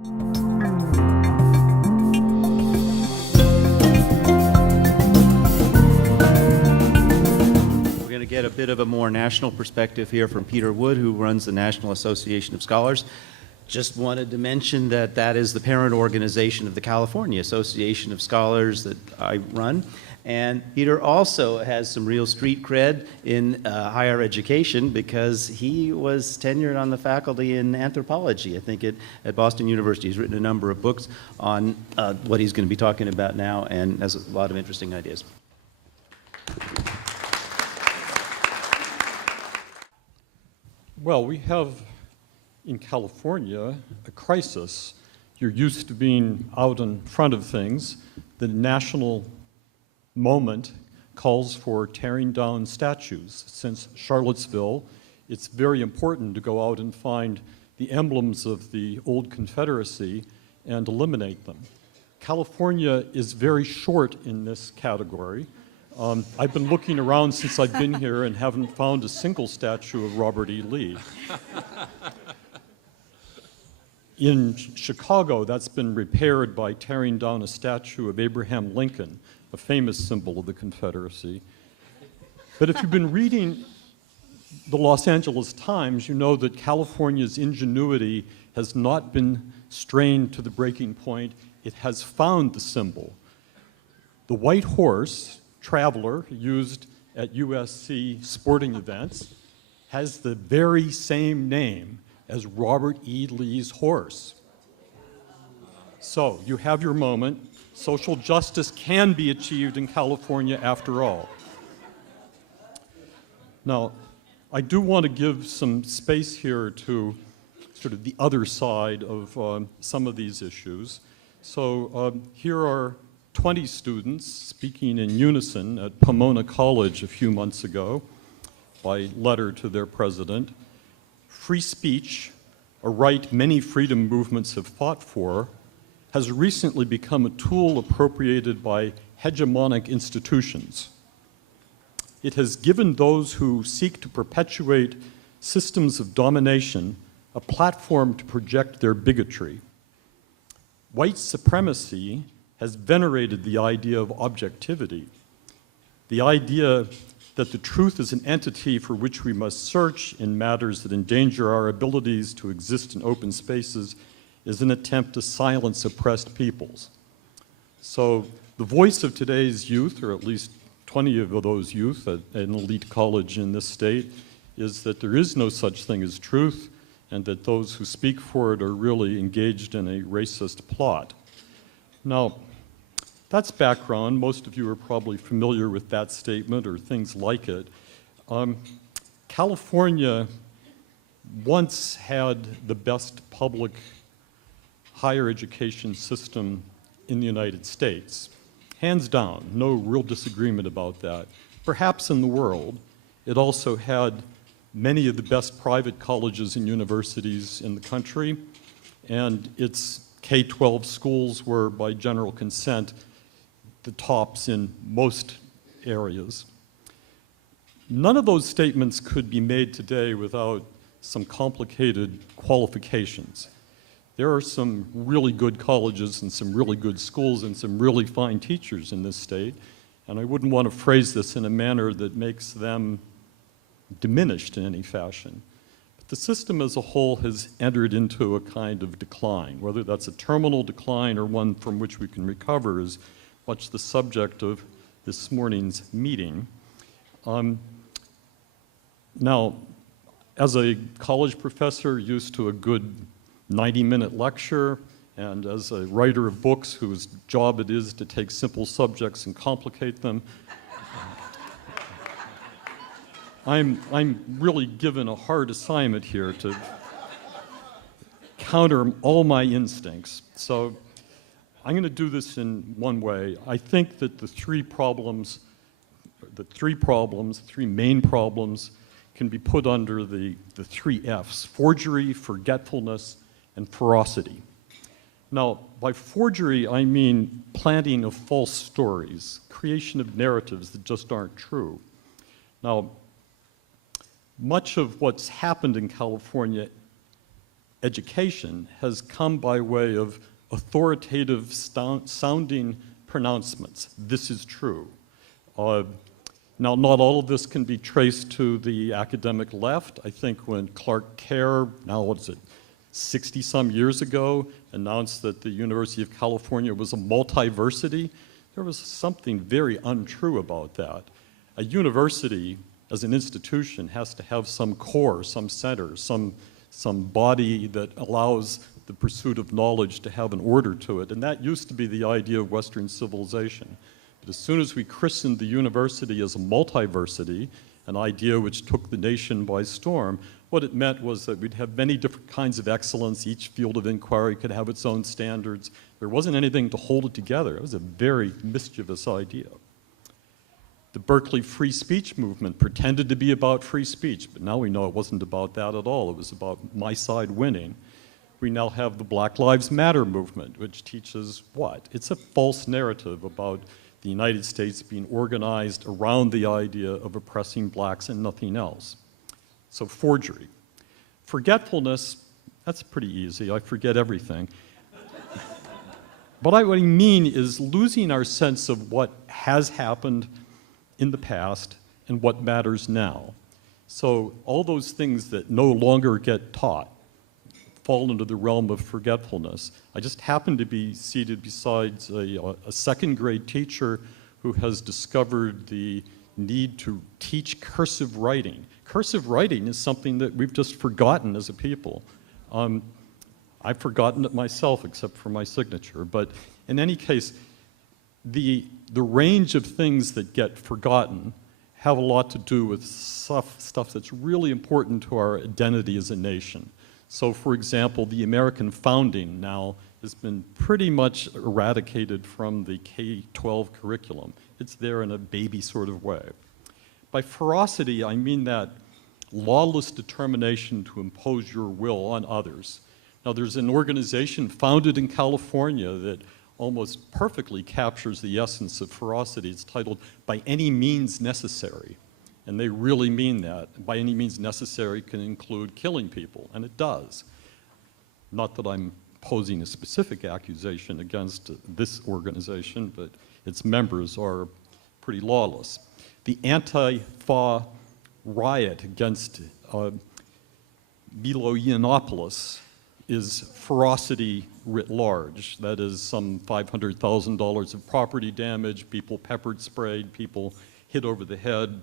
We're going to get a bit of a more national perspective here from Peter Wood, who runs the National Association of Scholars. Just wanted to mention that that is the parent organization of the California Association of Scholars that I run. And Peter also has some real street cred in higher education because he was tenured on the faculty in anthropology, I think, at Boston University. He's written a number of books on what he's going to be talking about now and has a lot of interesting ideas. Well, we have in California a crisis. You're used to being out in front of things. The national moment calls for tearing down statues. Since Charlottesville, it's very important to go out and find the emblems of the old Confederacy and eliminate them. California is very short in this category. I've been looking around since I've been here and haven't found a single statue of Robert E. Lee. In Chicago, that's been repaired by tearing down a statue of Abraham Lincoln, a famous symbol of the Confederacy. But if you've been reading the Los Angeles Times, you know that California's ingenuity has not been strained to the breaking point. It has found the symbol. The white horse, Traveler, used at USC sporting events, has the very same name as Robert E. Lee's horse. So you have your moment. Social justice can be achieved in California after all. Now, I do want to give some space here to sort of the other side of some of these issues. So here are 20 students speaking in unison at Pomona College a few months ago by letter to their president. Free speech, a right many freedom movements have fought for, has recently become a tool appropriated by hegemonic institutions. It has given those who seek to perpetuate systems of domination a platform to project their bigotry. White supremacy has venerated the idea of objectivity, the idea that the truth is an entity for which we must search in matters that endanger our abilities to exist in open spaces is an attempt to silence oppressed peoples. So the voice of today's youth, or at least 20 of those youth at an elite college in this state, is that there is no such thing as truth, and that those who speak for it are really engaged in a racist plot. Now, that's background. Most of you are probably familiar with that statement or things like it. California once had the best public higher education system in the United States. Hands down, no real disagreement about that. Perhaps in the world. It also had many of the best private colleges and universities in the country, and its K-12 schools were, by general consent, the tops in most areas. None of those statements could be made today without some complicated qualifications. There are some really good colleges and some really good schools and some really fine teachers in this state, and I wouldn't want to phrase this in a manner that makes them diminished in any fashion. But the system as a whole has entered into a kind of decline. Whether that's a terminal decline or one from which we can recover is much the subject of this morning's meeting. Now, as a college professor used to a good 90-minute lecture, and as a writer of books whose job it is to take simple subjects and complicate them, I'm really given a hard assignment here to counter all my instincts. So I'm going to do this in one way. I think that the three main problems can be put under the three F's: forgery, forgetfulness, and ferocity. Now, by forgery, I mean planting of false stories, creation of narratives that just aren't true. Now, much of what's happened in California education has come by way of authoritative sounding pronouncements. This is true. Now, not all of this can be traced to the academic left. I think when Clark Kerr, now what is it, 60-some years ago, announced that the University of California was a multiversity, there was something very untrue about that. A university, as an institution, has to have some core, some center, some body that allows the pursuit of knowledge to have an order to it. And that used to be the idea of Western civilization. But as soon as we christened the university as a multiversity, an idea which took the nation by storm, what it meant was that we'd have many different kinds of excellence. Each field of inquiry could have its own standards. There wasn't anything to hold it together. It was a very mischievous idea. The Berkeley free speech movement pretended to be about free speech, but now we know it wasn't about that at all. It was about my side winning. We now have the Black Lives Matter movement, which teaches what? It's a false narrative about the United States being organized around the idea of oppressing blacks and nothing else. So forgery. Forgetfulness, that's pretty easy. I forget everything. But what I mean is losing our sense of what has happened in the past and what matters now. So all those things that no longer get taught fall into the realm of forgetfulness. I just happen to be seated beside a second grade teacher who has discovered the need to teach cursive writing. Cursive writing is something that we've just forgotten as a people. I've forgotten it myself, except for my signature. But in any case, the range of things that get forgotten have a lot to do with stuff that's really important to our identity as a nation. So, for example, the American founding now has been pretty much eradicated from the K-12 curriculum. It's there in a baby sort of way. By ferocity, I mean that lawless determination to impose your will on others. Now, there's an organization founded in California that almost perfectly captures the essence of ferocity. It's titled By Any Means Necessary. And they really mean that. By any means necessary can include killing people, and it does. Not that I'm posing a specific accusation against this organization, but its members are pretty lawless. The Antifa riot against Milo Yiannopoulos is ferocity writ large. That is some $500,000 of property damage, people peppered sprayed, people hit over the head.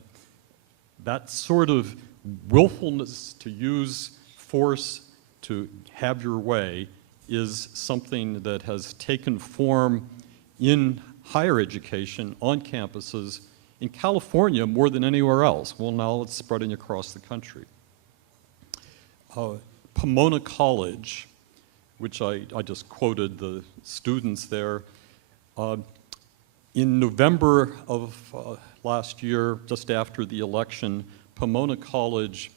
That sort of willfulness to use force to have your way is something that has taken form in higher education on campuses in California more than anywhere else. Well, now it's spreading across the country. Pomona College, which I just quoted the students there, in November of last year, just after the election, Pomona College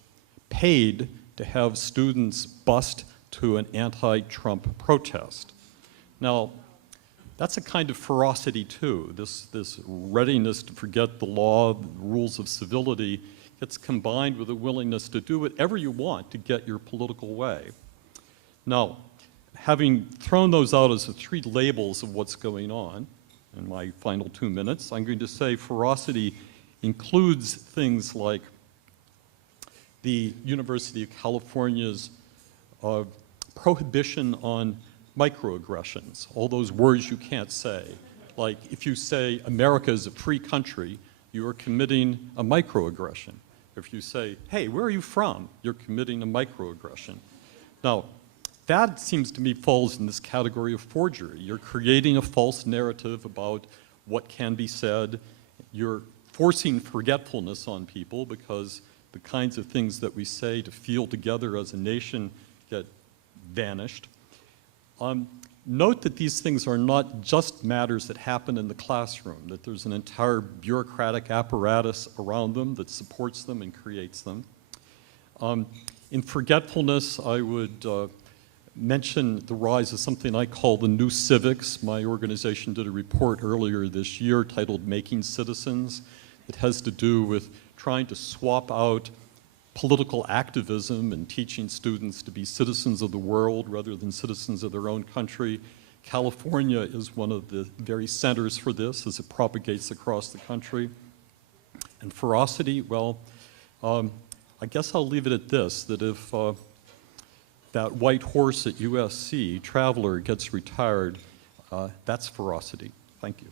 paid to have students bused to an anti-Trump protest. Now, that's a kind of ferocity too. This readiness to forget the law, the rules of civility, gets combined with a willingness to do whatever you want to get your political way. Now, having thrown those out as the three labels of what's going on, in my final 2 minutes, I'm going to say ferocity includes things like the University of California's prohibition on microaggressions, all those words you can't say. Like if you say America is a free country, you are committing a microaggression. If you say, hey, where are you from? You're committing a microaggression. Now, that seems to me falls in this category of forgery. You're creating a false narrative about what can be said. You're forcing forgetfulness on people because the kinds of things that we say to feel together as a nation get vanished. Note that these things are not just matters that happen in the classroom, that there's an entire bureaucratic apparatus around them that supports them and creates them. In forgetfulness, I would mention the rise of something I call the new civics. My organization did a report earlier this year titled Making Citizens. It has to do with trying to swap out political activism and teaching students to be citizens of the world rather than citizens of their own country. California is one of the very centers for this as it propagates across the country. And ferocity, well, I guess I'll leave it at this, that if that white horse at USC, Traveler, gets retired, that's ferocity. Thank you.